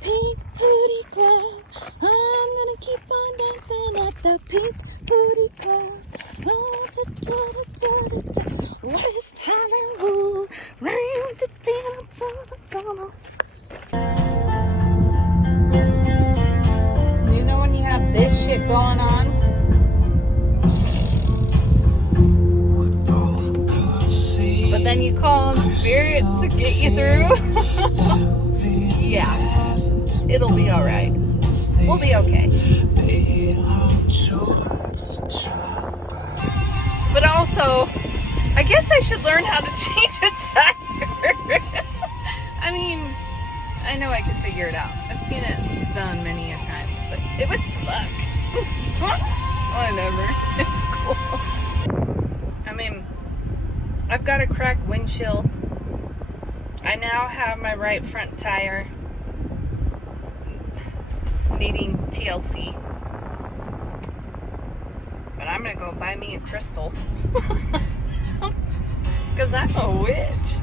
Pink Booty Club. I'm gonna keep on dancing at the Pink Booty Club. Oh, da, da, da, da, da. West Hollywood. Round, da, da, da, da, da. You know when you have this shit going on? But then you call on spirit to get you through? Yeah. It'll be alright. We'll be okay. But also, I guess I should learn how to change a tire. I mean, I know I can figure it out. I've seen it done many a times, but it would suck. Whatever. It's cool. I mean, I've got a cracked windshield. I now have my right front tire needing TLC. But I'm gonna go buy me a crystal. Because I'm a witch.